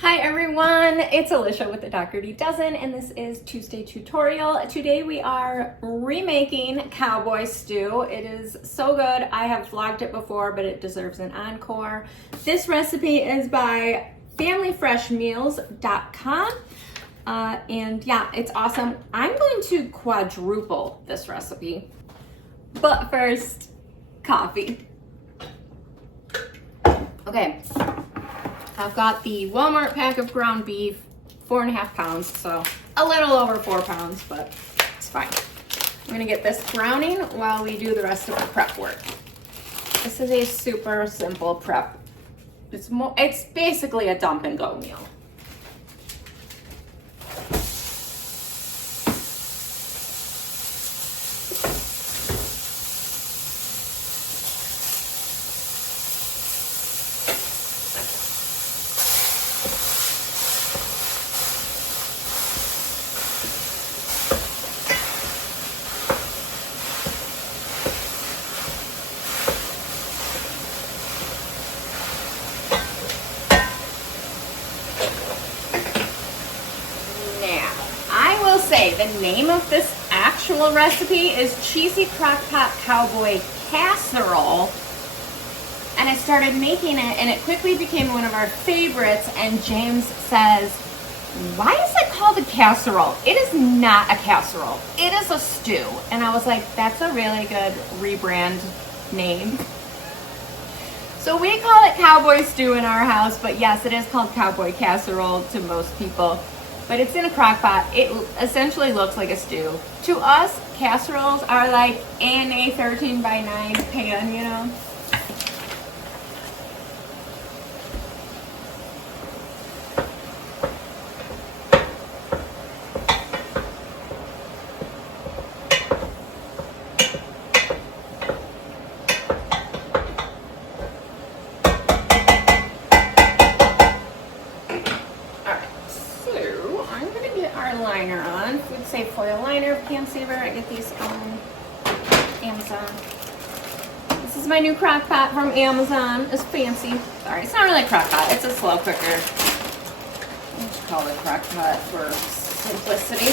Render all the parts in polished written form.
Hi everyone, it's Alicia with the Dougherty Dozen, and this is Tuesday tutorial. Today we are remaking Cowboy stew. It is so good. I have vlogged it before, but it deserves an encore. This recipe is by familyfreshmeals.com. And yeah, it's awesome. I'm going to quadruple this recipe. But first, coffee. Okay. I've got the Walmart pack of ground beef, 4.5 pounds, so a little over 4 pounds, but it's fine. I'm gonna get this browning while we do the rest of the prep work. This is a super simple prep. It's basically a dump and go meal. The name of this actual recipe is Cheesy Crockpot Cowboy Casserole, and I started making it and it quickly became one of our favorites. And James says, why is it called a casserole? It is not a casserole, it is a stew. And I was like, that's a really good rebrand name. So we call it Cowboy stew in our house, but yes, it is called Cowboy casserole to most people. But it's in a crock pot. It essentially looks like a stew. To us, casseroles are like in a 13x9 pan, you know? Liner on. Food safe foil liner, pan saver. I get these on Amazon. This is my new crock pot from Amazon. It's fancy. Sorry, it's not really a crock pot. It's a slow cooker. I just call it crock pot for simplicity.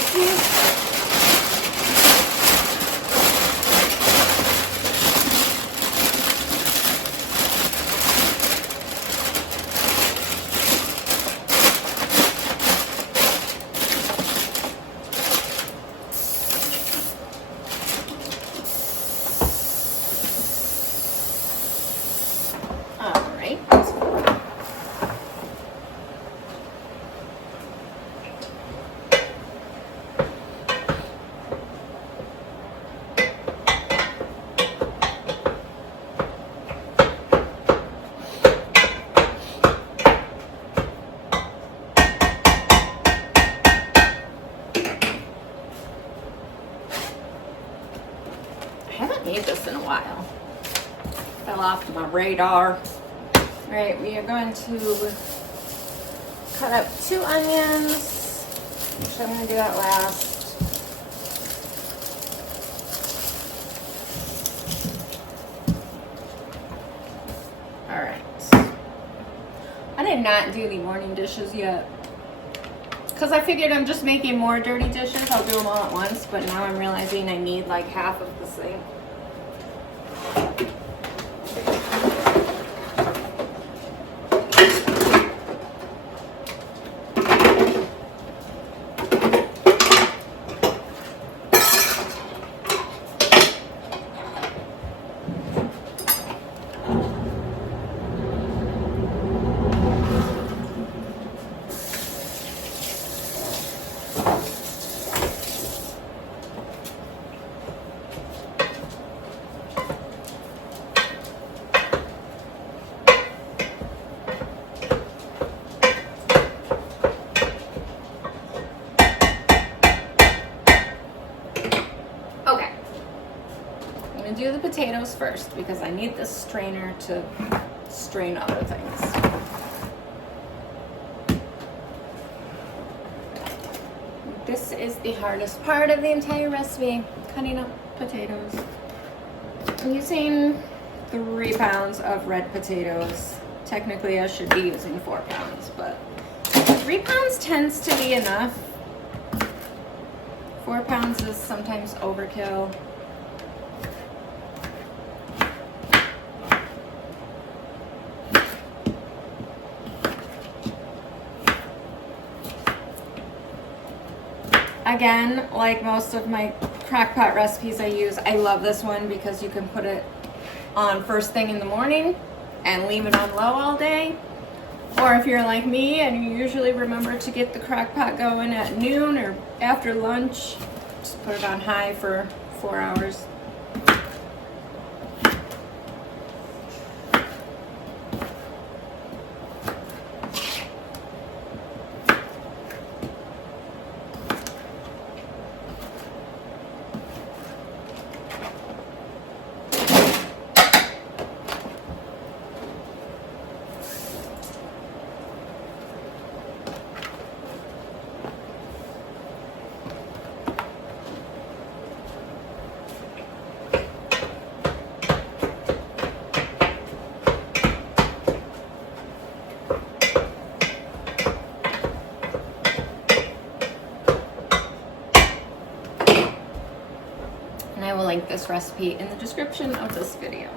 I haven't made this in a while. Fell off my radar. All right, we are going to cut up 2 onions, which I'm going to do that last. All right. I did not do the morning dishes yet, because I figured I'm just making more dirty dishes. I'll do them all at once, but now I'm realizing I need like half of the sink. Do the potatoes first because I need this strainer to strain other things. This is the hardest part of the entire recipe, cutting up potatoes. I'm using 3 pounds of red potatoes. Technically I should be using 4 pounds, but 3 pounds tends to be enough. 4 pounds is sometimes overkill. Again, like most of my Crockpot recipes I love this one because you can put it on first thing in the morning and leave it on low all day. Or if you're like me and you usually remember to get the Crockpot going at noon or after lunch, just put it on high for 4 hours. I will link this recipe in the description of this video.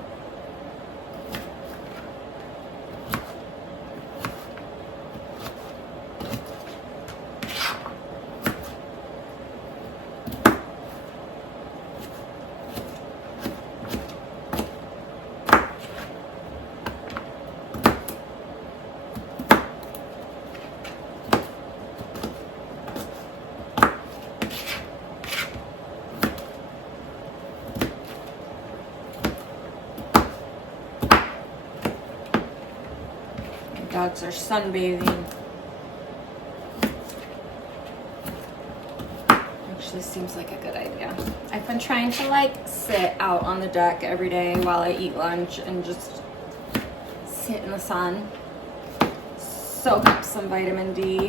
Dogs are sunbathing. Actually seems like a good idea. I've been trying to like sit out on the deck every day while I eat lunch and just sit in the sun, soak up some vitamin D.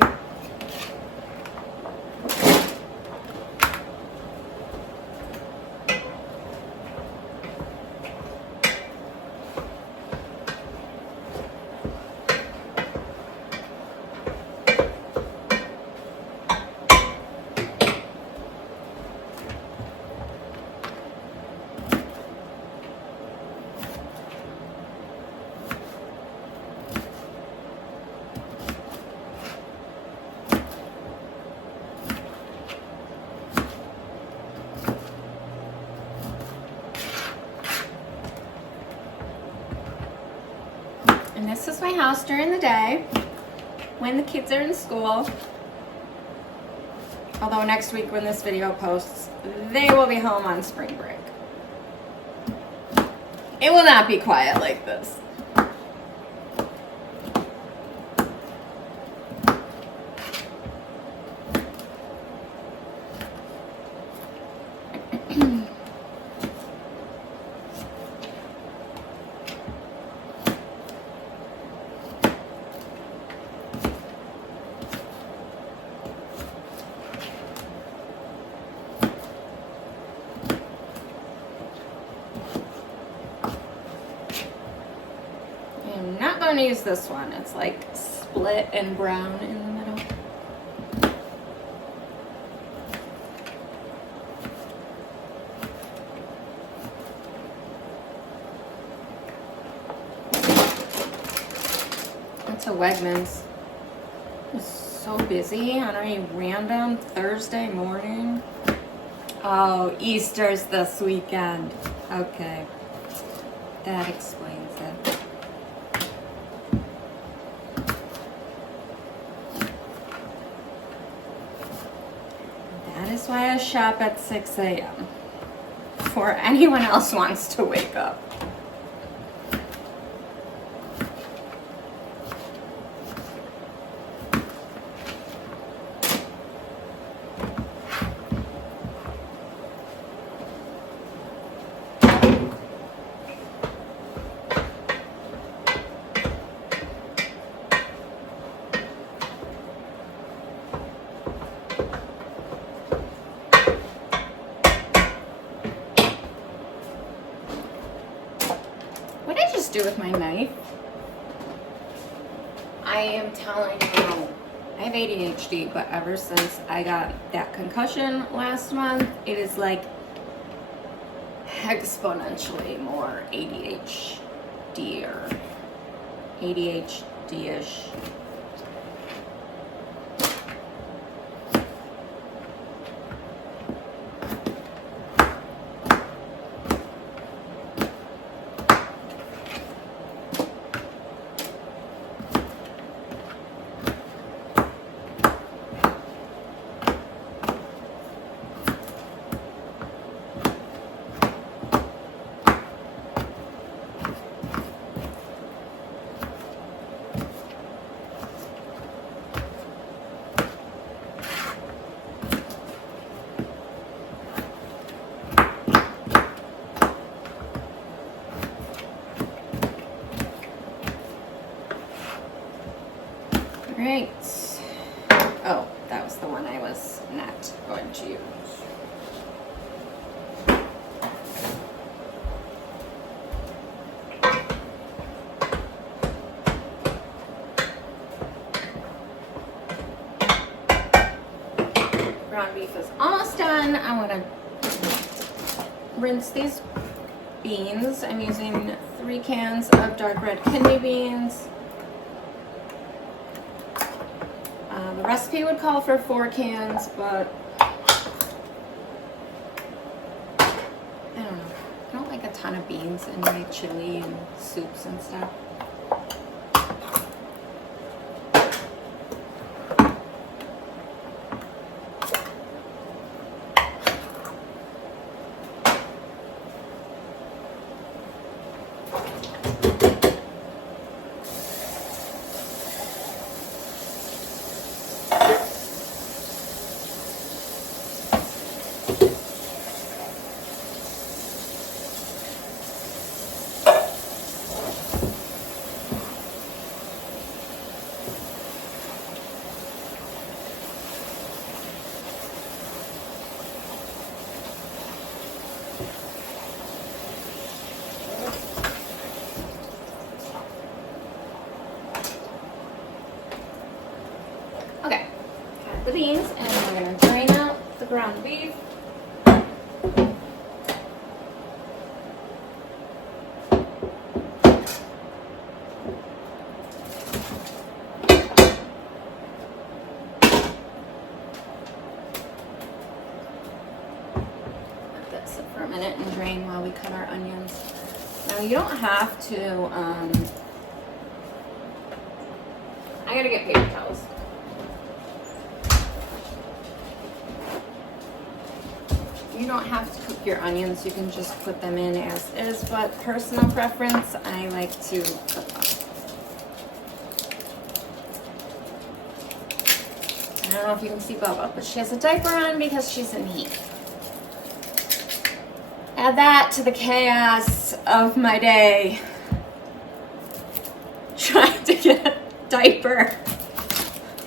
And this is my house during the day when the kids are in school. Although next week when this video posts, they will be home on spring break. It will not be quiet like this. I'm not going to use this one. It's like split and brown in the middle. That's a Wegmans. It's so busy on a random Thursday morning. Oh, Easter's this weekend. Okay. That explains it. That is why I shop at 6 a.m. before anyone else wants to wake up. What did I just do with my knife? I am telling you, I have ADHD, but ever since I got that concussion last month, it is like exponentially more ADHD or ADHD-ish. Right. Oh, that was the one I was not going to use. Ground beef is almost done. I want to rinse these beans. I'm using 3 cans of dark red kidney beans. The recipe would call for 4 cans, but I don't know. I don't like a ton of beans in my chili and soups and stuff. Okay, got the beans, and we're gonna drain out the ground beef. Let that sit for a minute and drain while we cut our onions. Now you don't have to, I gotta get paper towels. You don't have to cook your onions, you can just put them in as is, but personal preference, I like to cook them. I don't know if you can see Bubba, but she has a diaper on because she's in heat. Add that to the chaos of my day. Trying to get a diaper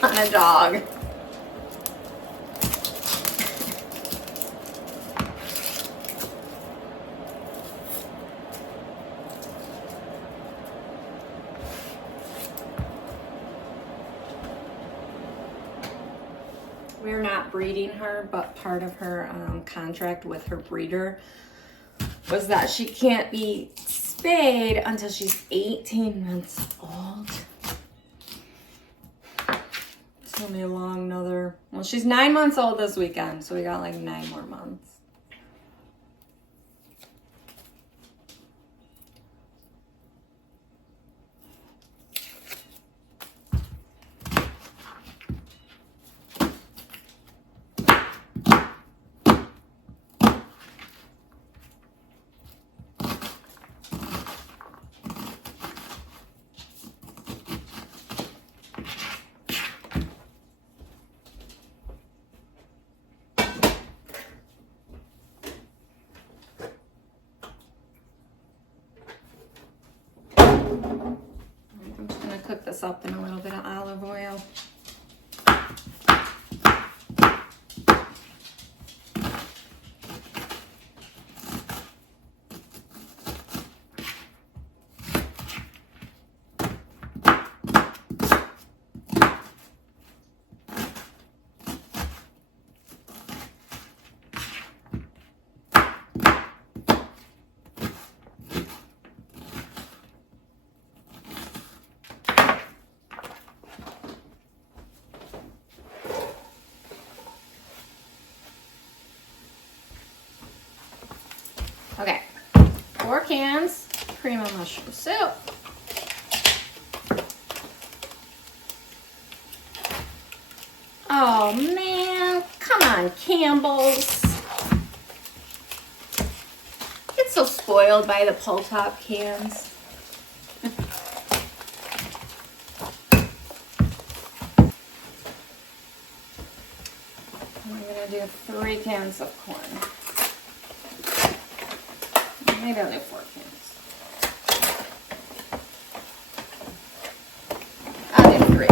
on a dog. We're not breeding her, but part of her contract with her breeder was that she can't be spayed until she's 18 months old. It's gonna be a long another, well, she's 9 months old this weekend, so we got like 9 more months. I'm just gonna cook this up in a little bit of olive oil. Okay, 4 cans cream of mushroom soup. Oh man, come on, Campbell's. Get so spoiled by the pull top cans. I'm gonna do 3 cans of corn. Maybe I'll do 4 cans. I'll do 3.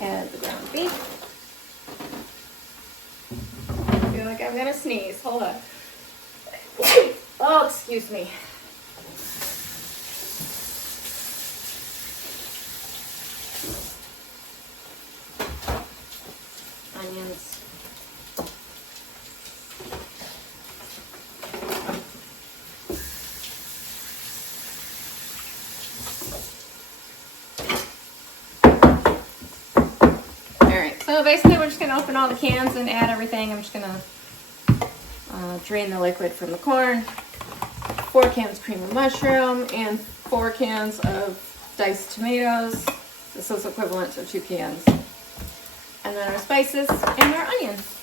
Add the ground beef. I feel like I'm gonna sneeze. Hold on. Oh, excuse me. Onions. Alright, so basically we're just going to open all the cans and add everything. I'm just going to drain the liquid from the corn. 4 cans cream of mushroom and 4 cans of diced tomatoes. This is equivalent to 2 cans. And then our spices and our onions.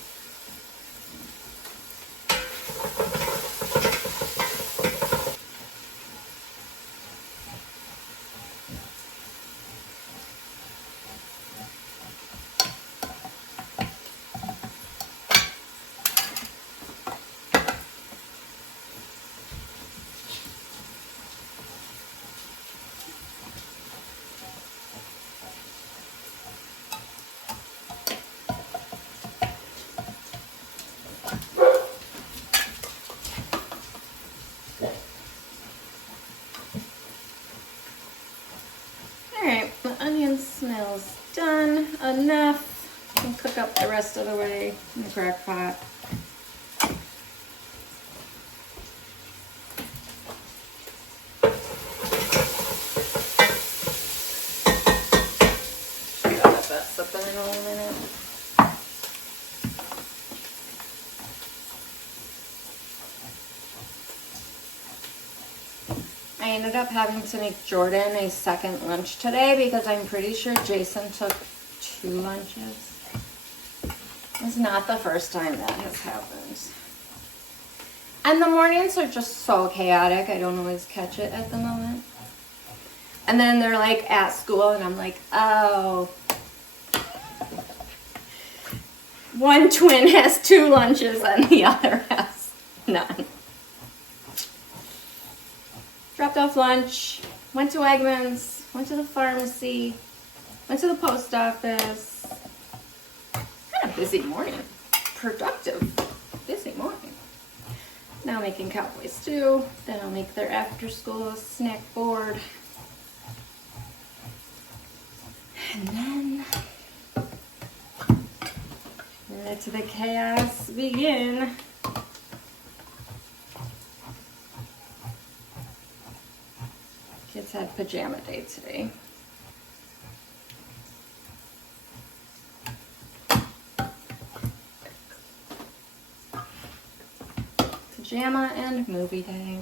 Alright, the onion smells done enough. I can cook up the rest of the way in the crock pot. I'll let that sit there in a minute. I ended up having to make Jordan a second lunch today because I'm pretty sure Jason took 2 lunches. It's not the first time that has happened. And the mornings are just so chaotic. I don't always catch it at the moment. And then they're like at school and I'm like, oh. One twin has 2 lunches and the other has none. Dropped off lunch, went to Wegmans, went to the pharmacy, went to the post office. Kind of busy morning. Productive, busy morning. Now making Cowboy stew. Then I'll make their after school snack board. And then let the chaos begin. Kids had pajama day today. Pajama and movie day.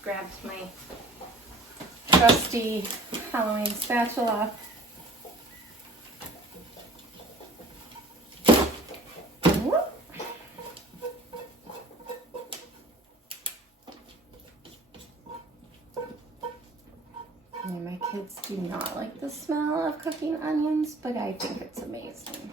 Grabbed my trusty Halloween spatula. And my kids do not like the smell of cooking onions, but I think it's amazing.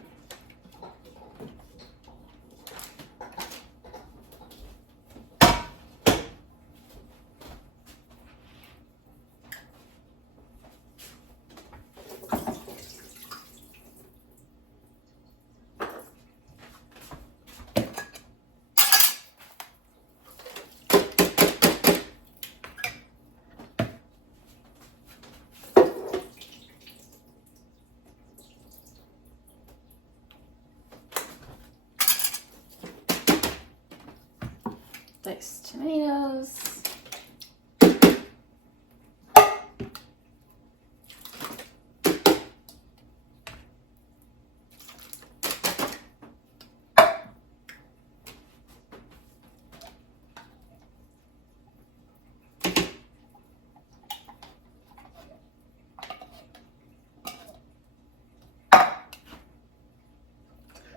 Diced tomatoes.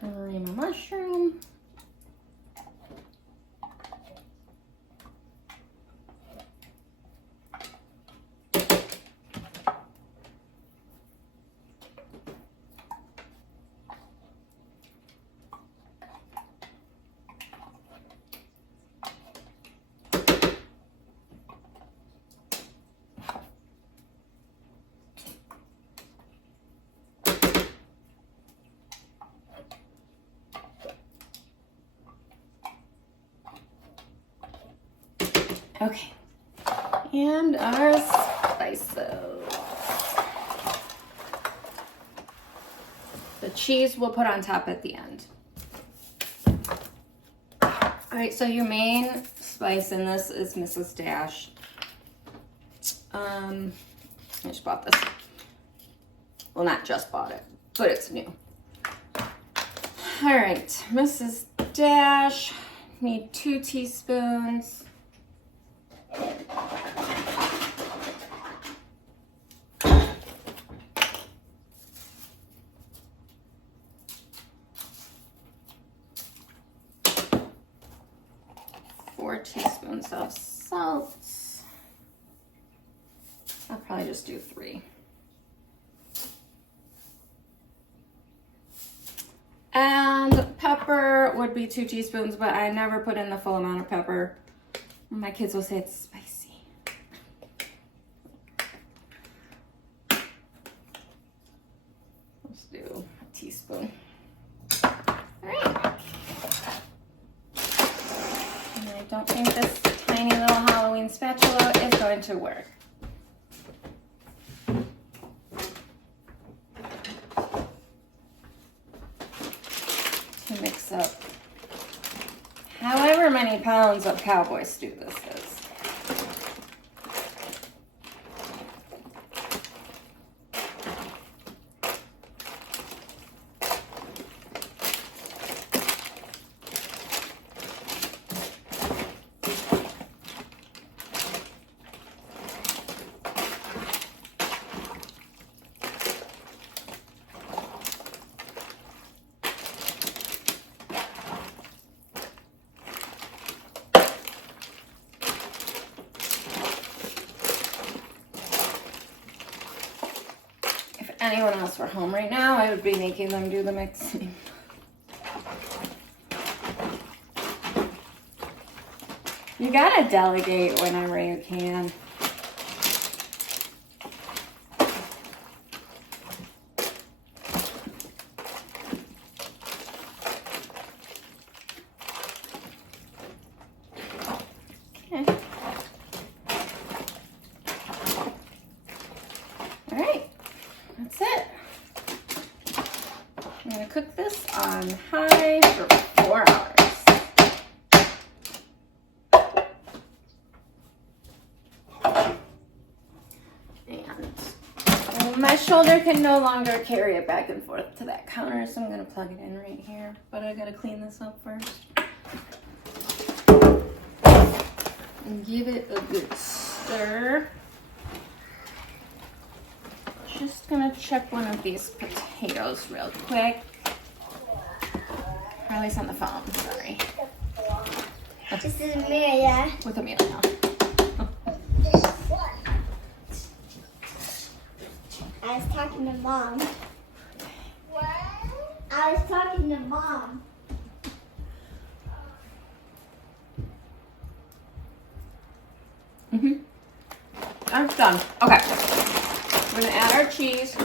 Cream of mushroom. Okay, and our spices. The cheese we'll put on top at the end. All right, so your main spice in this is Mrs. Dash. I just bought this. Well, not just bought it, but it's new. All right, Mrs. Dash, need 2 teaspoons. Teaspoons of salt. I'll probably just do 3. And pepper would be 2 teaspoons, but I never put in the full amount of pepper. My kids will say it's spicy. Let's do a teaspoon. All right. I don't think this tiny little Halloween spatula is going to work. To mix up however many pounds of Cowboy stew this is. Anyone else were home right now, I would be making them do the mixing. You gotta delegate whenever you can. Okay. All right. That's it. I'm going to cook this on high for 4 hours. And my shoulder can no longer carry it back and forth to that counter, so I'm going to plug it in right here. But I got to clean this up first. And give it a good stir. Just gonna check one of these potatoes real quick. Riley's on the phone, sorry. This is Amelia. With Amelia. I was talking to Mom. I was talking to Mom. That's done. Okay. We're gonna add our cheese. So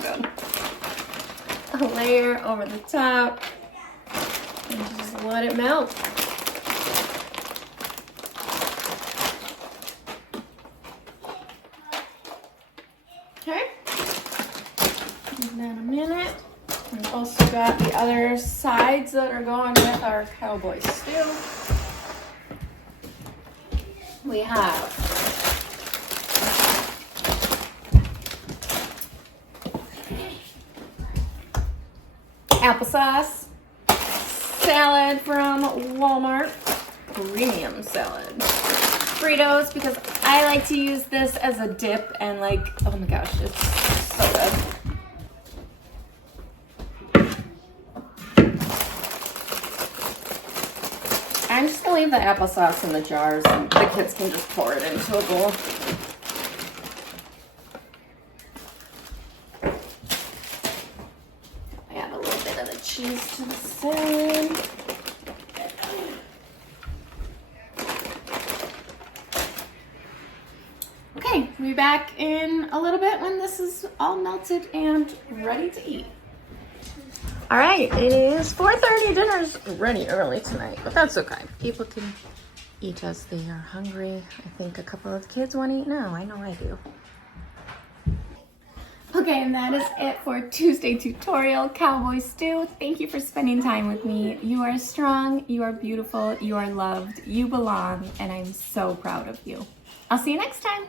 good. A layer over the top. And just let it melt. Okay. Give that a minute. got the other sides that are going with our cowboy stew. We have applesauce, salad from Walmart, premium salad, Fritos, because I like to use this as a dip, and like, oh my gosh, it's so good. I'm just gonna leave the applesauce in the jars and the kids can just pour it into a bowl. Add a little bit of the cheese to the salad. Okay, we'll be back in a little bit when this is all melted and ready to eat. All right, it is 4:30. Dinner's ready early tonight, but that's okay. People can eat as they are hungry. I think a couple of kids want to eat now. I know I do. Okay, and that is it for Tuesday tutorial, Cowboy Stew. Thank you for spending time with me. You are strong, you are beautiful, you are loved, you belong, and I'm so proud of you. I'll see you next time.